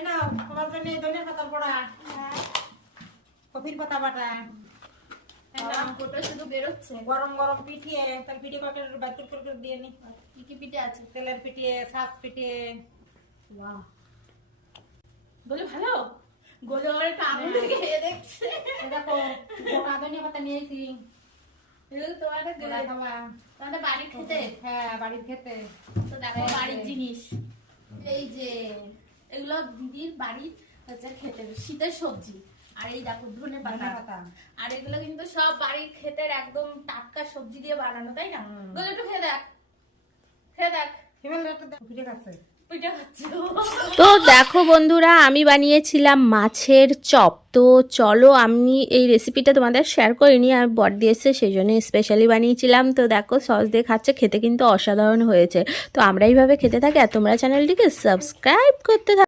এই নাও তোমার জন্য এই ধনিয়া পাতার বড়া, কফির পাতা বাটা, এই নাও ফটো শুধু বেরোচ্ছে। গরম গরম পিঠিয়ে, তাহলে পিঠে করে বাতুর করে দিয়ে নি। কি কি পিঠে আছে? তেলের পিঠিয়ে, শাক পিঠিয়ে। বাহ, বলে ভালো। গোলে আমার আঙুল থেকে খেয়ে দেখছে। এই দেখো গোটা ধনিয়া পাতা নিয়েছি, এগুলো তোমাদের গোটা দিলে খাবা। তোমাদের বাড়ি খেতে। হ্যাঁ বাড়ির খেতে। তো দেখো বাড়ির জিনিস, এই যে এগুলো দিদির বাড়ির হচ্ছে খেতে শীতের সবজি। আর এই দেখো ধনে পাতা, ধনিয়া পাতা। আর এগুলো কিন্তু সব বাড়ির ক্ষেতের একদম টাটকা সবজি দিয়ে বানানো, তাই না? বলে একটু খেয়ে দেখ, খেয়ে দেখ। হিমেল একটা দেখো পিঠে খাচ্ছে। পিঠে খাচ্ছি। তো দেখো বন্ধুরা, আমি বানিয়েছিলাম মাছের চপ। তো চলো, আমি এই রেসিপিটা তোমাদের শেয়ার করিনি, আমি বর দিয়েছে সেই জন্য স্পেশালি বানিয়েছিলাম। তো দেখো সস দিয়ে খাচ্ছে, খেতে কিন্তু অসাধারণ হয়েছে। তো আমরা এইভাবে খেতে থাকি, আর তোমরা চ্যানেলটিকে সাবস্ক্রাইব করতে থাকো।